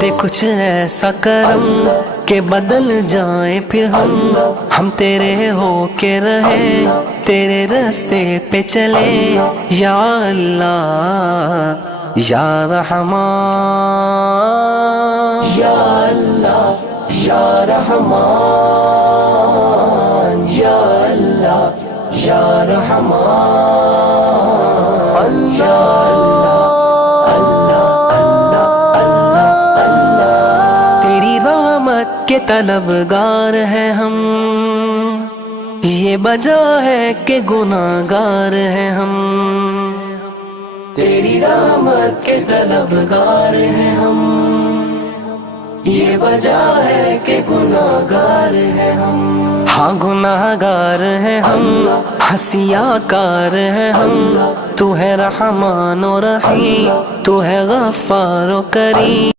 دے کچھ ایسا کرم کہ بدل جائیں پھر ہم تیرے ہو کے رہیں، تیرے راستے پہ چلیں یا اللہ یا رحمان، یا اللہ یا رحمان، یا اللہ یا رحمان، یا تیری رحمت کے طلبگار ہیں ہم، یہ وجہ ہے کہ گناہگار ہیں ہم، تیری رحمت کے طلبگار ہیں ہم، یہ وجہ ہے کہ گناہگار ہیں ہم، ہاں گناہگار ہیں ہم، حسیاء کار ہیں ہم، تو ہے رحمان و رحیم، تو ہے غفار و کریم۔